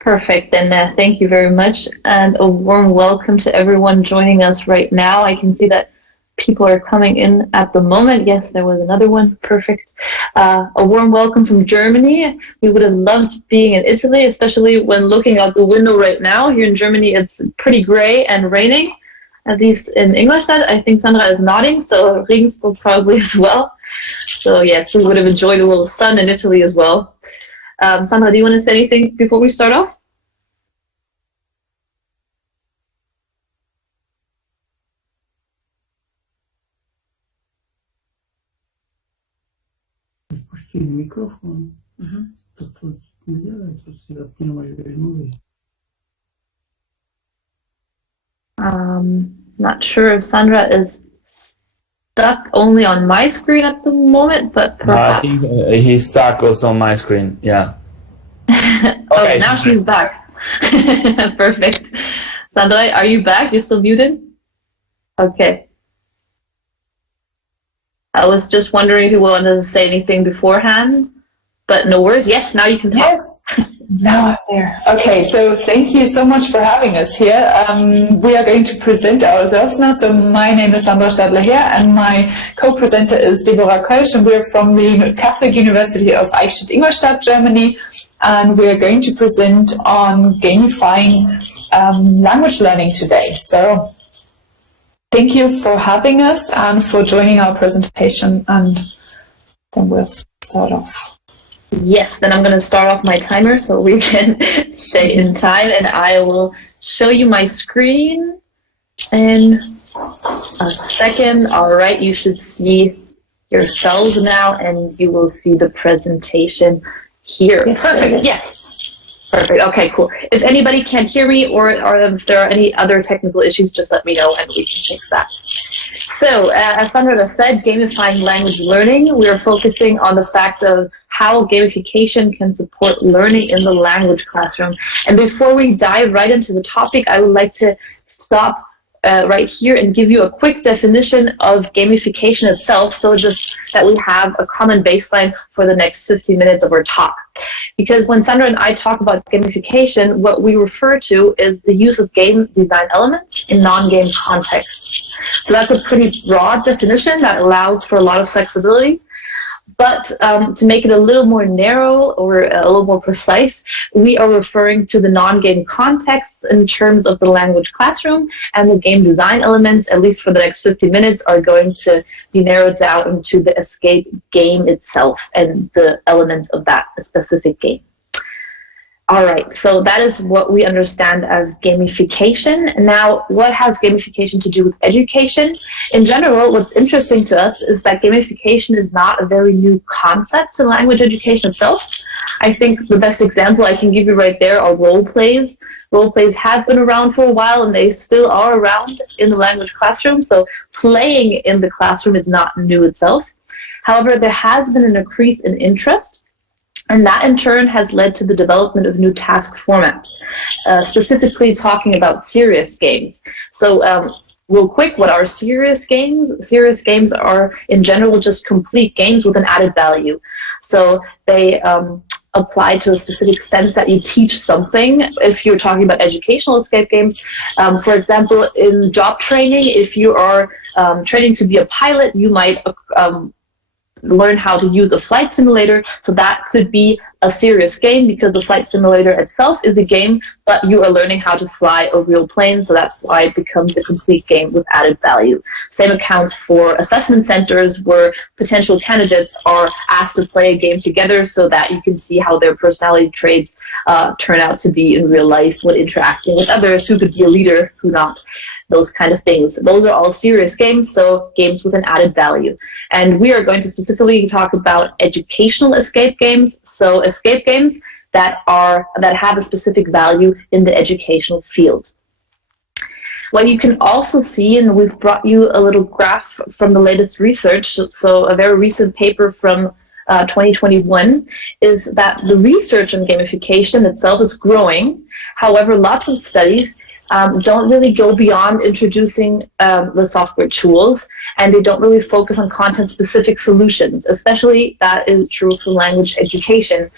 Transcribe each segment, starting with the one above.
Perfect. And thank you very much. And a warm welcome to everyone joining us right now. I can see that people are coming in at the moment. Yes, there was another one. Perfect. A warm welcome from Germany. We would have loved being in Italy, especially when looking out the window right now. Here in Germany, it's pretty gray and raining. At least in Ingolstadt, I think Sandra is nodding, so Regensburg probably as well. So yes, we would have enjoyed a little sun in Italy as well. Sandra, do you want to say anything before we start off? Microphone. Not sure if Sandra is stuck only on my screen at the moment, but perhaps. I think he's stuck also on my screen. Yeah. Okay, now she's back. Perfect. Sandra, are you back? You're still muted? Okay. I was just wondering if you wanted to say anything beforehand, but no worries. Yes, now you can talk. Yes, now I'm there. Okay, so thank you so much for having us here. We are going to present ourselves now. So my name is Stadler-Heer and my co-presenter is Koeltzsch, and we're from the Catholic University of Eichstätt-Ingolstadt, Germany, and we are going to present on gamifying language learning today. So thank you for having us and for joining our presentation, and then we'll start off. Yes, then I'm going to start off my timer so we can stay in time, and I will show you my screen in a second. All right, you should see yourselves now, and you will see the presentation here. Yes, perfect, yes. Perfect, okay, cool. If anybody can't hear me or if there are any other technical issues, just let me know and we can fix that. So, as Sandra said, gamifying language learning, we are focusing on the fact of how gamification can support learning in the language classroom. And before we dive right into the topic, I would like to stop right here and give you a quick definition of gamification itself, so just that we have a common baseline for the next 50 minutes of our talk. Because when Sandra and I talk about gamification, what we refer to is the use of game design elements in non-game contexts. So that's a pretty broad definition that allows for a lot of flexibility. But to make it a little more narrow or a little more precise, we are referring to the non-game contexts in terms of the language classroom, and the game design elements, at least for the next 50 minutes, are going to be narrowed down into the escape game itself and the elements of that specific game. All right, so that is what we understand as gamification. Now, what has gamification to do with education? In general, what's interesting to us is that gamification is not a very new concept to language education itself. I think the best example I can give you right there are role plays. Role plays have been around for a while, and they still are around in the language classroom, so playing in the classroom is not new itself. However, there has been an increase in interest, and that in turn has led to the development of new task formats, specifically talking about serious games. So real quick, what are serious games? Serious games are in general just complete games with an added value. So they apply to a specific sense that you teach something. If you're talking about educational escape games, for example, in job training, if you are training to be a pilot, you might learn how to use a flight simulator. So that could be a serious game because the flight simulator itself is a game, but you are learning how to fly a real plane, so that's why it becomes a complete game with added value. Same accounts for assessment centers where potential candidates are asked to play a game together so that you can see how their personality traits turn out to be in real life when interacting with others, who could be a leader, who not. Those kind of things. Those are all serious games, so games with an added value. And we are going to specifically talk about educational escape games, so escape games that have a specific value in the educational field. What you can also see, and we've brought you a little graph from the latest research, so a very recent paper from 2021, is that the research on gamification itself is growing. However, lots of studies don't really go beyond introducing the software tools, and they don't really focus on content-specific solutions, especially that is true for language education.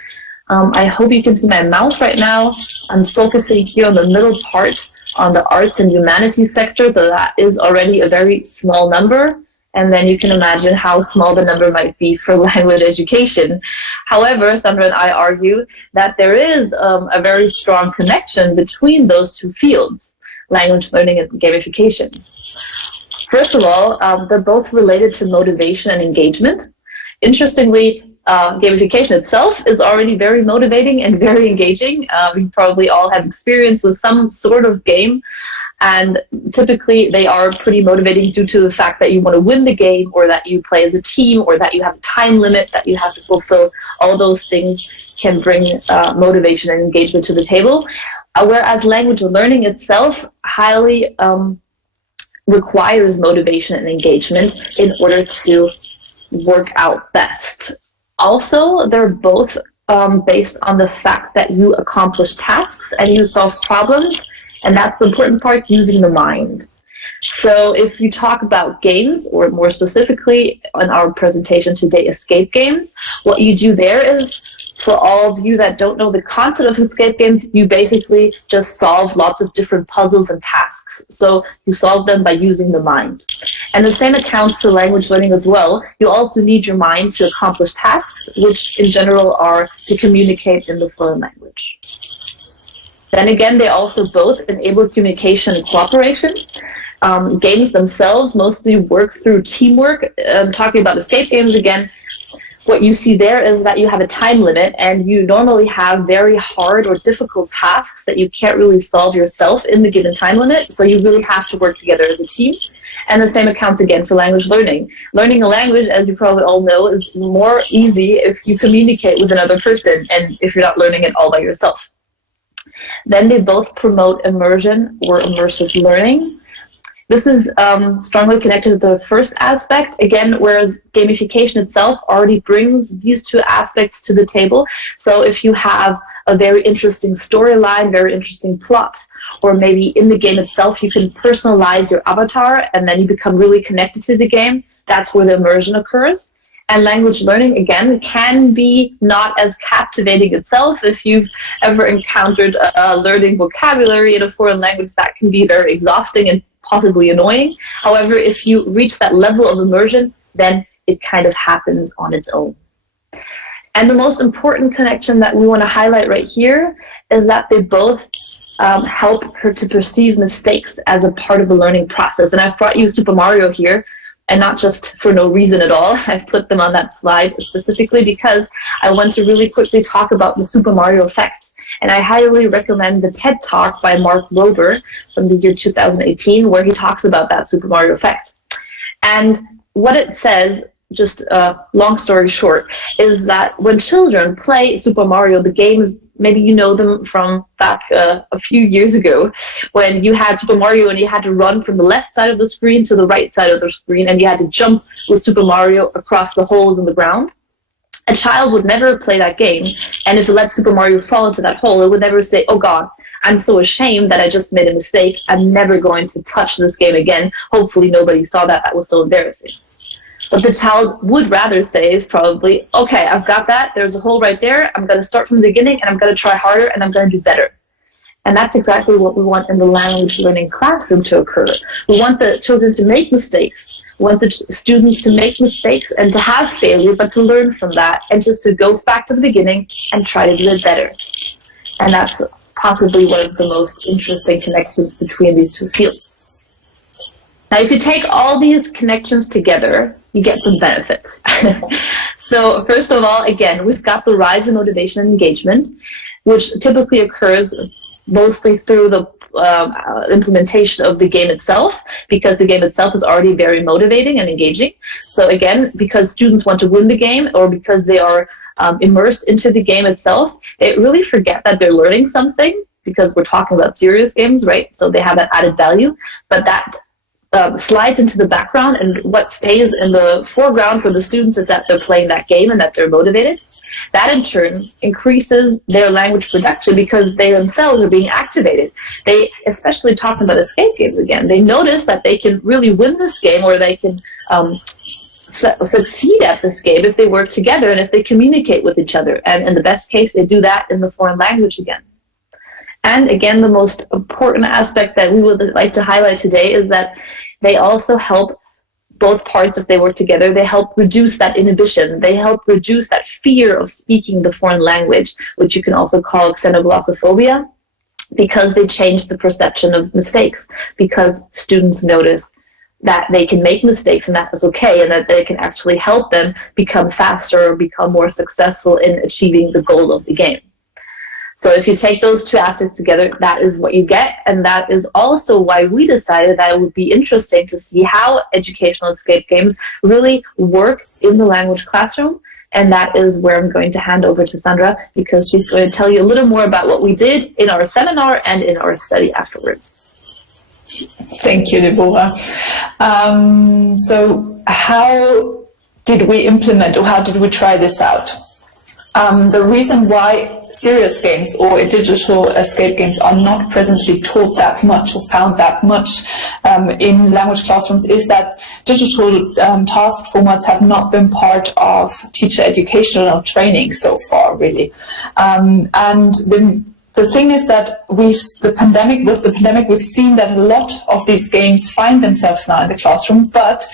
I hope you can see my mouse right now. I'm focusing here on the middle part on the arts and humanities sector, though that is already a very small number. And then you can imagine how small the number might be for language education. However, Sandra and I argue that there is a very strong connection between those two fields, language learning and gamification. First of all, they're both related to motivation and engagement. Interestingly, gamification itself is already very motivating and very engaging. We probably all have experience with some sort of game, and typically they are pretty motivating due to the fact that you want to win the game, or that you play as a team, or that you have a time limit that you have to fulfill. All those things can bring motivation and engagement to the table, whereas language learning itself highly requires motivation and engagement in order to work out best. Also, they're both based on the fact that you accomplish tasks and you solve problems, and that's the important part, using the mind. So if you talk about games, or more specifically in our presentation today, escape games, what you do there is, for all of you that don't know the concept of escape games, you basically just solve lots of different puzzles and tasks. So you solve them by using the mind. And the same accounts for language learning as well. You also need your mind to accomplish tasks, which in general are to communicate in the foreign language. Then again, they also both enable communication and cooperation. Games themselves mostly work through teamwork. Talking about escape games again, what you see there is that you have a time limit, and you normally have very hard or difficult tasks that you can't really solve yourself in the given time limit, so you really have to work together as a team. And the same accounts again for language learning. Learning a language, as you probably all know, is more easy if you communicate with another person and if you're not learning it all by yourself. Then they both promote immersion or immersive learning. This is strongly connected to the first aspect, again, whereas gamification itself already brings these two aspects to the table. So if you have a very interesting storyline, very interesting plot, or maybe in the game itself you can personalize your avatar and then you become really connected to the game, that's where the immersion occurs. And language learning, again, can be not as captivating itself. If you've ever encountered learning vocabulary in a foreign language, that can be very exhausting and possibly annoying. However, if you reach that level of immersion, then it kind of happens on its own. And the most important connection that we want to highlight right here is that they both help her to perceive mistakes as a part of the learning process. And I've brought you Super Mario here, and not just for no reason at all. I've put them on that slide specifically because I want to really quickly talk about the Super Mario effect. And I highly recommend the TED Talk by Mark Rober from the year 2018, where he talks about that Super Mario effect. And what it says, just long story short, is that when children play Super Mario, the games, maybe you know them from back a few years ago, when you had Super Mario and you had to run from the left side of the screen to the right side of the screen, and you had to jump with Super Mario across the holes in the ground. A child would never play that game, and if it let Super Mario fall into that hole, it would never say, "Oh God, I'm so ashamed that I just made a mistake. I'm never going to touch this game again. Hopefully nobody saw that. That was so embarrassing." What the child would rather say is probably, "Okay, I've got that. There's a hole right there. I'm going to start from the beginning, and I'm going to try harder, and I'm going to do better." And that's exactly what we want in the language learning classroom to occur. We want the children to make mistakes. We want the students to make mistakes and to have failure, but to learn from that and just to go back to the beginning and try to do it better. And that's possibly one of the most interesting connections between these two fields. Now, if you take all these connections together, you get some benefits. So first of all, again, we've got the rise in motivation and engagement, which typically occurs mostly through the implementation of the game itself, because the game itself is already very motivating and engaging. So again, because students want to win the game, or because they are immersed into the game itself, they really forget that they're learning something, because we're talking about serious games, right? So they have that added value, but that slides into the background, and what stays in the foreground for the students is that they're playing that game and that they're motivated. That in turn increases their language production because they themselves are being activated. They, especially talking about escape games again, they notice that they can really win this game, or they can succeed at this game if they work together and if they communicate with each other. And in the best case, they do that in the foreign language again. And again, the most important aspect that we would like to highlight today is that they also help both parts, if they work together, they help reduce that inhibition. They help reduce that fear of speaking the foreign language, which you can also call xenoglossophobia, because they change the perception of mistakes, because students notice that they can make mistakes and that is okay, and that they can actually help them become faster or become more successful in achieving the goal of the game. So if you take those two aspects together, that is what you get. And that is also why we decided that it would be interesting to see how educational escape games really work in the language classroom. And that is where I'm going to hand over to Sandra, because she's going to tell you a little more about what we did in our seminar and in our study afterwards. Thank you, Deborah. So how did we implement, or how did we try this out? The reason why serious games or digital escape games are not presently taught that much or found that much in language classrooms is that digital task formats have not been part of teacher educational training so far, really. And the thing is that with the pandemic, we've seen that a lot of these games find themselves now in the classroom, but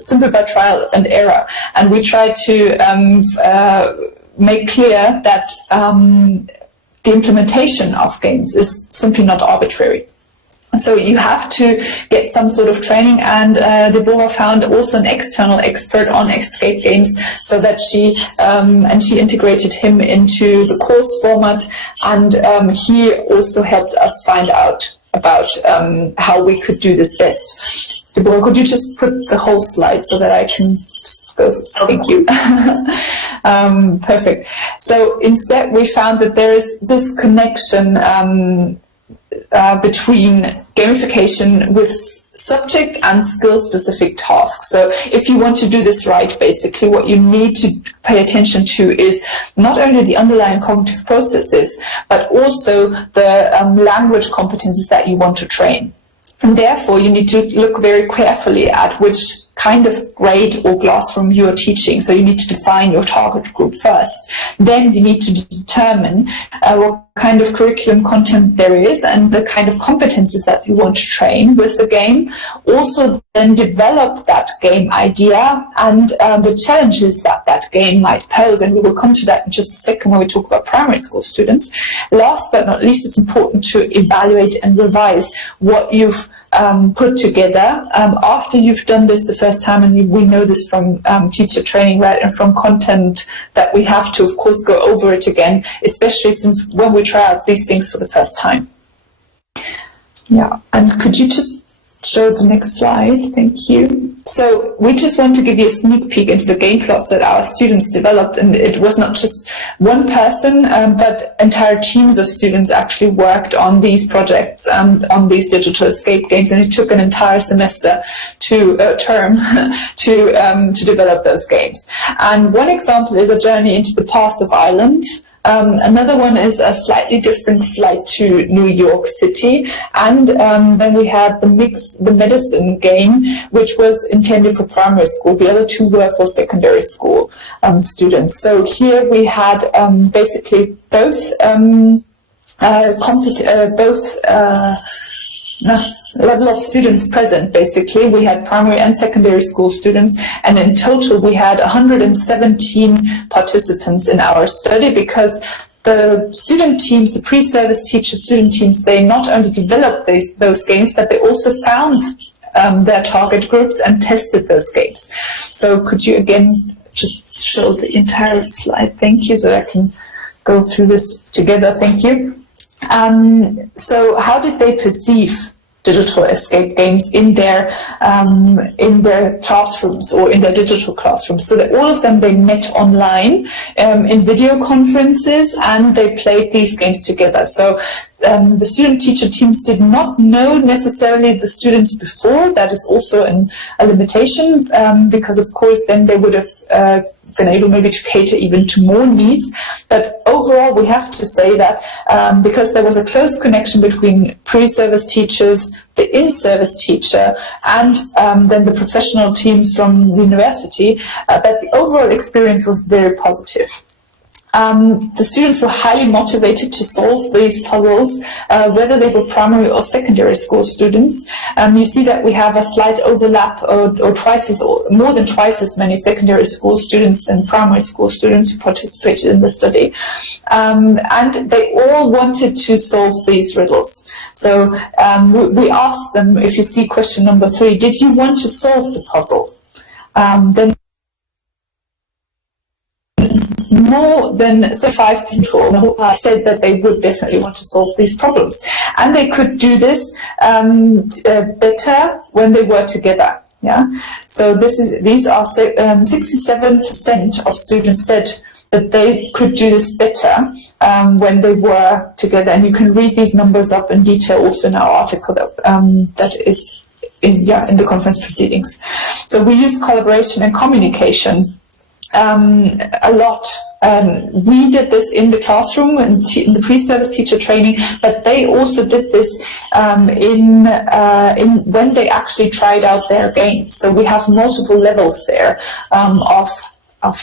simply by trial and error. And we try to make clear that the implementation of games is simply not arbitrary. So you have to get some sort of training, and Deborah found also an external expert on escape games, so that she integrated him into the course format, and he also helped us find out about how we could do this best. Deborah, could you just put the whole slide so that I can go? Thank you. Perfect. So instead, we found that there is this connection between gamification with subject and skill-specific tasks. So if you want to do this right, basically what you need to pay attention to is not only the underlying cognitive processes, but also the language competencies that you want to train. And therefore, you need to look very carefully at which kind of grade or classroom you are teaching. So you need to define your target group first. Then you need to determine what kind of curriculum content there is and the kind of competencies that you want to train with the game. Also then develop that game idea and the challenges that that game might pose. And we will come to that in just a second when we talk about primary school students. Last but not least, it's important to evaluate and revise what you've put together after you've done this the first time, and we know this from teacher training, right, and from content that we have to, of course, go over it again, especially since when we try out these things for the first time. Yeah, and could you just show the next slide? Thank you. So we just want to give you a sneak peek into the game plots that our students developed, and it was not just one person, but entire teams of students actually worked on these projects and on these digital escape games, and it took an entire semester to term to develop those games. And one example is a journey into the past of Ireland. Another one is a slightly different flight to New York City, and then we had the medicine game, which was intended for primary school. The other two were for secondary school students. So here we had basically both level of students present. Basically, we had primary and secondary school students, and in total we had 117 participants in our study, because the student teams, the pre-service teacher student teams, they not only developed those games, but they also found their target groups and tested those games. So could you again just show the entire slide? Thank you, so that I can go through this together. Thank you. So how did they perceive digital escape games in their classrooms or in their digital classrooms? So that all of them, they met online in video conferences, and they played these games together. So the student-teacher teams did not know necessarily the students before. That is also a limitation, because of course then they would have been able maybe to cater even to more needs. But overall, we have to say that because there was a close connection between pre-service teachers, the in-service teacher, and then the professional teams from the university, that the overall experience was very positive. The students were highly motivated to solve these puzzles, whether they were primary or secondary school students. You see that we have a slight overlap, or more than twice as many secondary school students than primary school students who participated in the study. And they all wanted to solve these riddles. So we asked them, if you see question number 3, did you want to solve the puzzle? Then more than 75 people said that they would definitely want to solve these problems. And they could do this better when they were together. Yeah. So these are 67% of students said that they could do this better when they were together. And you can read these numbers up in detail also in our article that is in the conference proceedings. So we use collaboration and communication a lot. We did this in the classroom in the pre-service teacher training, but they also did this in when they actually tried out their games. So we have multiple levels there of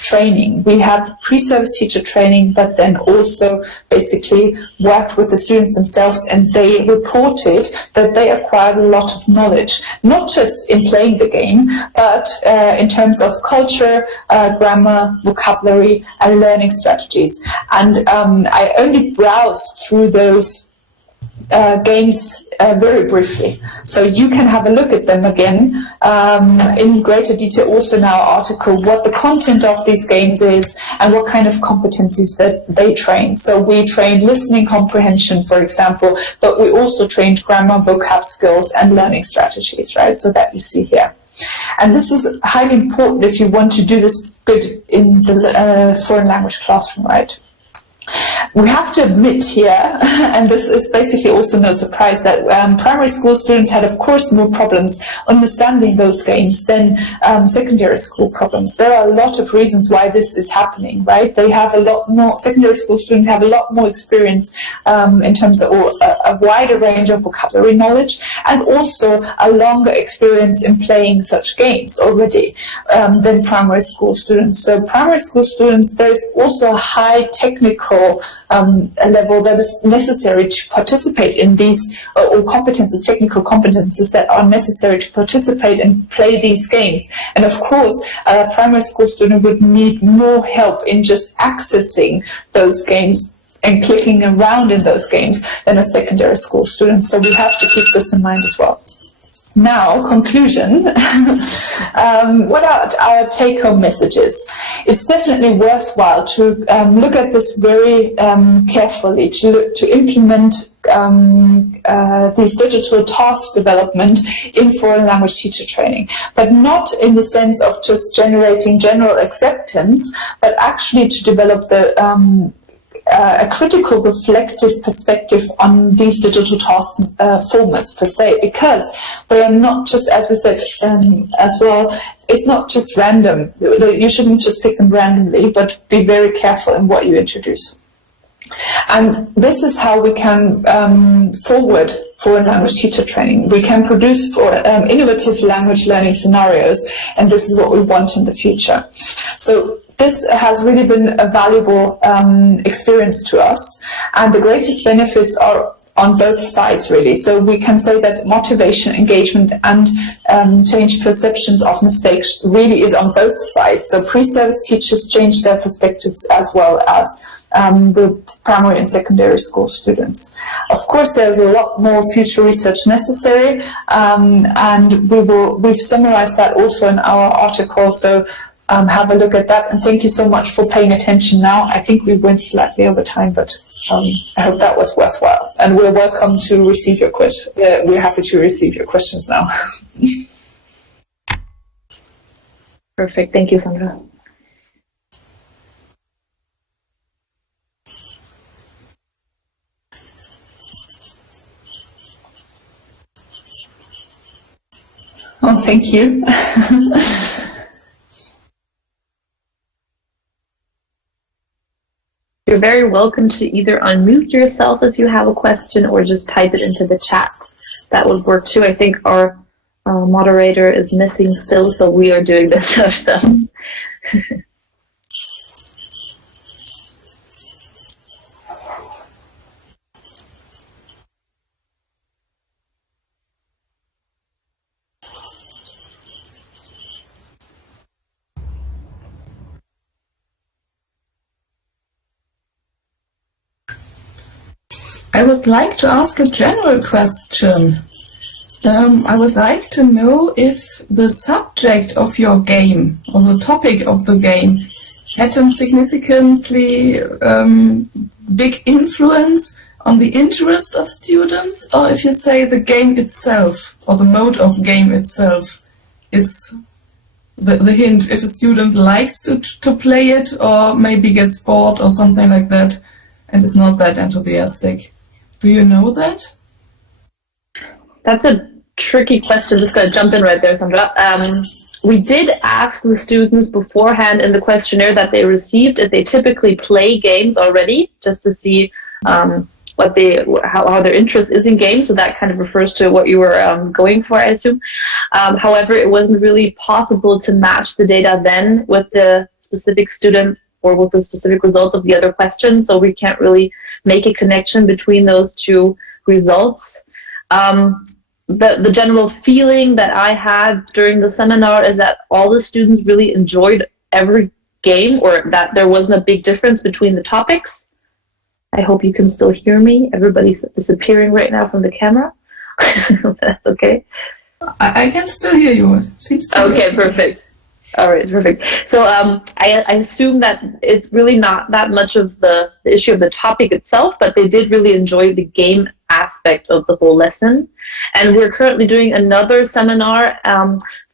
training. We had pre-service teacher training, but then also basically worked with the students themselves, and they reported that they acquired a lot of knowledge, not just in playing the game, but in terms of culture, grammar, vocabulary, and learning strategies. And I only browsed through those games very briefly. So you can have a look at them again in greater detail also in our article, what the content of these games is and what kind of competencies that they train. So we trained listening comprehension, for example, but we also trained grammar, vocab skills and learning strategies, right? So that you see here. And this is highly important if you want to do this good in the foreign language classroom, right? We have to admit here, and this is basically also no surprise, that primary school students had, of course, more problems understanding those games than secondary school problems. There are a lot of reasons why this is happening, right? They have a lot more, secondary school students have a lot more experience in terms of a wider range of vocabulary knowledge, and also a longer experience in playing such games already than primary school students. So primary school students, there's also a high technical level that is necessary to participate in these or competences, technical competences that are necessary to participate and play these games. And of course, a primary school student would need more help in just accessing those games and clicking around in those games than a secondary school student. So we have to keep this in mind as well. Now, conclusion. What are our take-home messages? It's definitely worthwhile to look at this very carefully, to implement these digital task development in foreign language teacher training, but not in the sense of just generating general acceptance, but actually to develop the a critical reflective perspective on these digital task formats per se, because they are not just, as we said as well, it's not just random. You shouldn't just pick them randomly, but be very careful in what you introduce. And this is how we can forward foreign language teacher training. We can produce innovative language learning scenarios, and this is what we want in the future. So this has really been a valuable experience to us, and the greatest benefits are on both sides, really. So we can say that motivation, engagement, and change perceptions of mistakes really is on both sides. So pre-service teachers change their perspectives as well as the primary and secondary school students. Of course, there's a lot more future research necessary, and we've summarized that also in our article. So have a look at that, and thank you so much for paying attention now. I think we went slightly over time, but I hope that was worthwhile. And we're welcome to receive your questions. We're happy to receive your questions now. Perfect. Thank you, Sandra. Oh, thank you. you're very welcome to either unmute yourself if you have a question or just type it into the chat. That would work too. I think our moderator is missing still, so we are doing this ourselves. I would like to ask a general question. I would like to know if the subject of your game or the topic of the game had a significantly big influence on the interest of students, or if you say the game itself or the mode of game itself is the hint, if a student likes to play it or maybe gets bored or something like that and is not that enthusiastic. Do you know that? That's a tricky question. Just going to jump in right there, Sandra. We did ask the students beforehand in the questionnaire that they received if they typically play games already, just to see how their interest is in games. So that kind of refers to what you were going for, I assume. However, it wasn't really possible to match the data then with the specific student or with the specific results of the other questions. So we can't really make a connection between those two results. The general feeling that I had during the seminar is that all the students really enjoyed every game, or that there wasn't a big difference between the topics. I hope you can still hear me. Everybody's disappearing right now from the camera. That's okay. I can still hear you. It seems to okay, perfect. All right, perfect. So I assume that it's really not that much of the issue of the topic itself, but they did really enjoy the game aspect of the whole lesson. And we're currently doing another seminar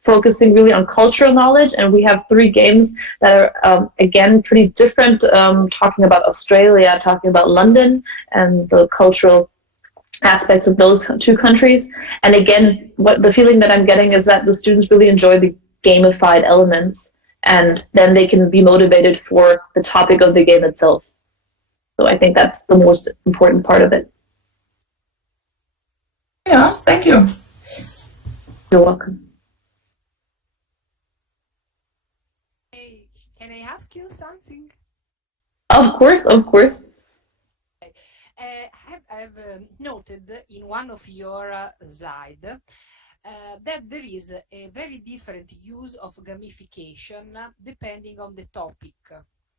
focusing really on cultural knowledge, and we have 3 games that are, again, pretty different, talking about Australia, talking about London, and the cultural aspects of those 2 countries. And again, what the feeling that I'm getting is that the students really enjoy the gamified elements, and then they can be motivated for the topic of the game itself. So I think that's the most important part of it. Yeah, thank you. You're welcome. Hey, can I ask you something? Of course, of course. I've noted in one of your slides that there is a very different use of gamification depending on the topic,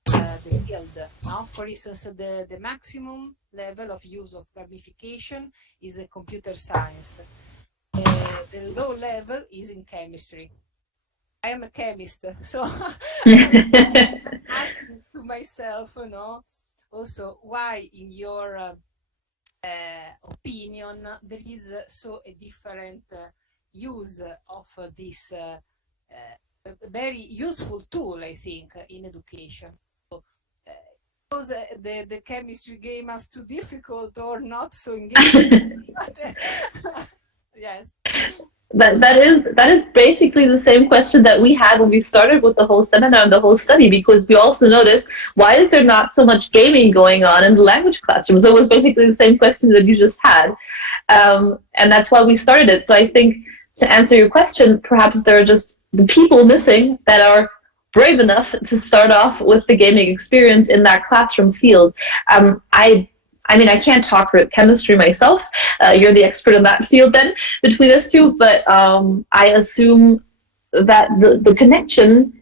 the field. No? For instance, the maximum level of use of gamification is in computer science. The low level is in chemistry. I am a chemist, so I'm asking to myself, also why in your opinion there is so a different use of this very useful tool, I think, in education. So, was the chemistry game as too difficult or not so engaging? Yes. That is basically the same question that we had when we started with the whole seminar and the whole study, because we also noticed, why is there not so much gaming going on in the language classroom? So it was basically the same question that you just had, and that's why we started it. So I think, to answer your question, perhaps there are just the people missing that are brave enough to start off with the gaming experience in that classroom field. I mean, I can't talk for chemistry myself. You're the expert in that field then, between us two. But I assume that the connection,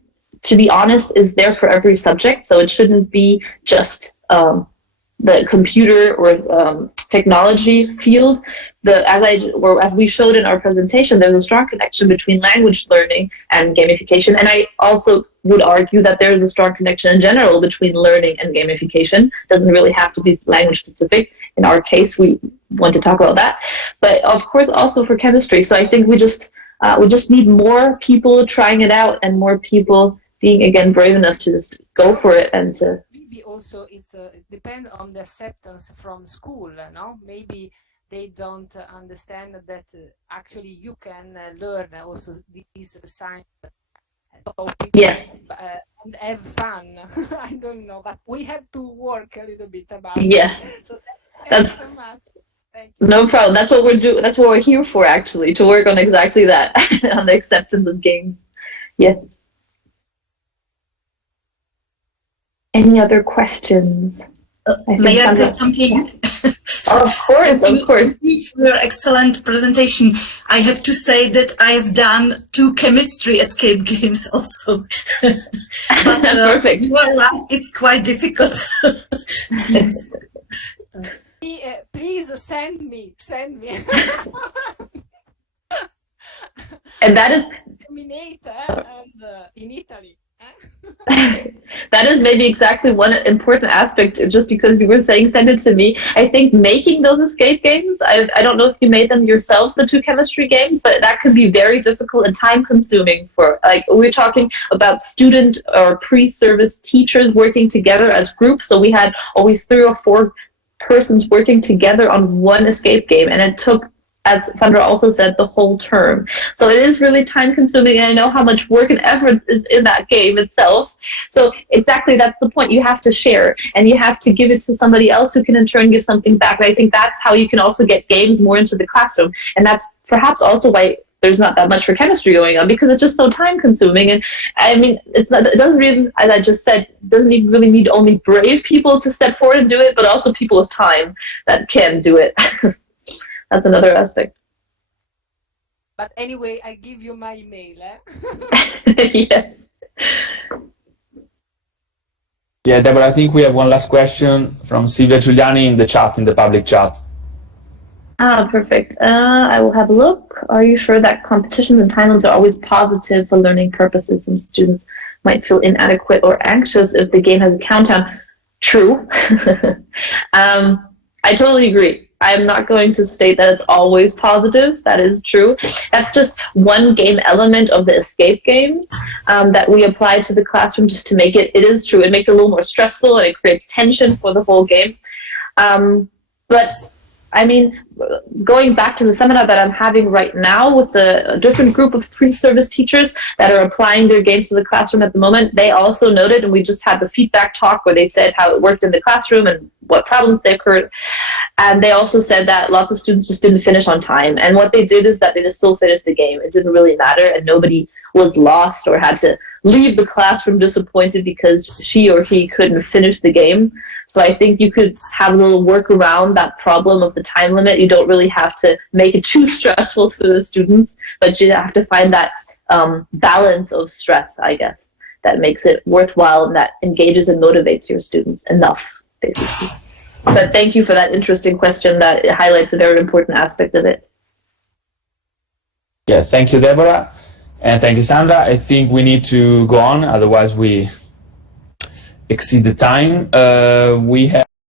to be honest, is there for every subject. So it shouldn't be just the computer or technology field. As we showed in our presentation, there's a strong connection between language learning and gamification. And I also would argue that there is a strong connection in general between learning and gamification. It doesn't really have to be language specific. In our case, we want to talk about that. But of course, also for chemistry. So I think we just need more people trying it out, and more people being, again, brave enough to just go for it and to... Maybe also it depends on the acceptance from school, no? Maybe they don't understand that actually you can learn also this science topic. Yes. And have fun. I don't know, but we have to work a little bit about Yes. it. So thank That's you so much. Thank you. no problem. That's what we're doing. That's what we're here for, actually, to work on exactly that, on the acceptance of games. Yes. Any other questions? May I say Sandra- something? Of course, of course. Thank you for your excellent presentation. I have to say that I have done 2 chemistry escape games also. But Perfect. you are right, it's quite difficult. Please send me. And that is Terminator and in Italy. that is maybe exactly one important aspect, just because you were saying send it to me. I think making those escape games, I don't know if you made them yourselves, the 2 chemistry games, but that could be very difficult and time consuming for, like, we're talking about student or pre-service teachers working together as groups. So we had always 3 or 4 persons working together on one escape game, and it took, as Sandra also said, the whole term. So it is really time consuming, and I know how much work and effort is in that game itself. So exactly, that's the point. You have to share, and you have to give it to somebody else who can in turn give something back. And I think that's how you can also get games more into the classroom. And that's perhaps also why there's not that much for chemistry going on, because it's just so time consuming. And I mean, it doesn't really, as I just said, doesn't even really need only brave people to step forward and do it, but also people with time that can do it. That's another aspect. But anyway, I give you my email. Yeah. Yeah, Deborah, I think we have one last question from Silvia Giuliani in the chat, in the public chat. Perfect. I will have a look. Are you sure that competitions and time limits are always positive for learning purposes? Some students might feel inadequate or anxious if the game has a countdown. True. I totally agree. I'm not going to state that it's always positive. That is true. That's just one game element of the escape games that we apply to the classroom just to make it is true. It makes it a little more stressful, and it creates tension for the whole game. But I mean, going back to the seminar that I'm having right now with a different group of pre-service teachers that are applying their games to the classroom at the moment, they also noted, and we just had the feedback talk where they said how it worked in the classroom and what problems they occurred. And they also said that lots of students just didn't finish on time. And what they did is that they just still finished the game. It didn't really matter, and nobody was lost or had to leave the classroom disappointed because she or he couldn't finish the game. So I think you could have a little work around that problem of the time limit. You don't really have to make it too stressful for the students, but you have to find that balance of stress, I guess, that makes it worthwhile and that engages and motivates your students enough, basically. But thank you for that interesting question that highlights a very important aspect of it. Yeah, thank you, Deborah. And thank you, Sandra. I think we need to go on, otherwise we exceed the time. We have